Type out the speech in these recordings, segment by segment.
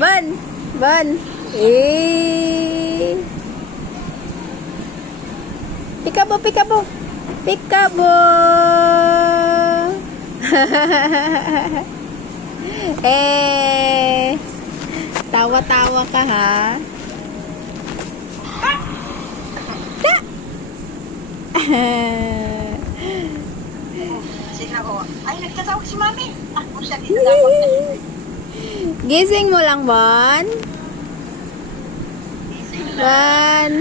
Bon! Bon! Eh! Pikabo! Pikabo! Pikabo! Eh! Tawa-tawa ka, ha? Ta! Sila ko, ay, nagtatawag si Mami. Ako siya dito dapat. Gising mo lang, Bon? Bon?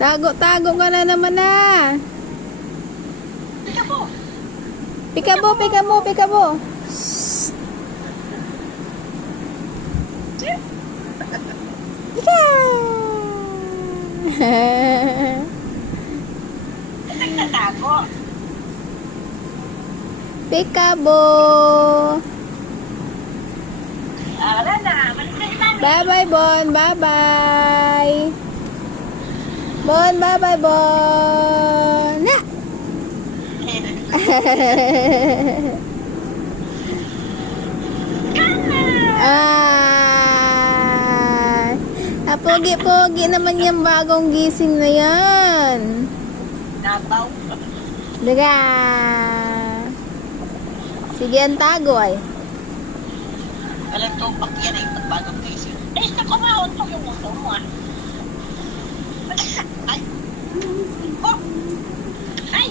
Tago-tago ka na naman na. Ika po. Pikabo, pikabo, pikabo. Nagtatago. Pikabo. Wala na. Malis na si Mami. Bye-bye, Bon. Bye-bye. Bon, bye-bye, Bon. Na! Ah! Pogi-pogi naman yung bagong gising na yan. Nabaw. Daga. Sige, ang tago ay. Alam ko, pag yan ay pagbagong gising. Eh, nakumahon to yung uso mo ah. Ay. Oh. Ay.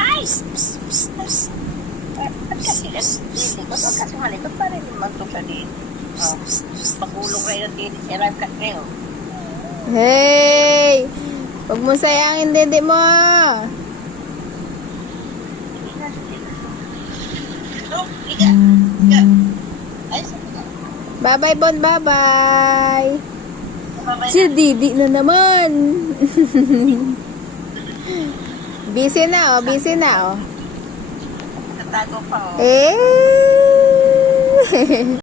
Ay. Kasi malikot pa rin naman to sa din. Pagulong rin ang din. Sirap ka kayo. Hey! Huwag mo sayangin dede mo. Oh, iga. Iga. Ay, Bye-bye, Bon. Bye-bye. sababay Si Didi na naman. Busy na, oh. Busy na, oh. nagtatago pa oh. Eh!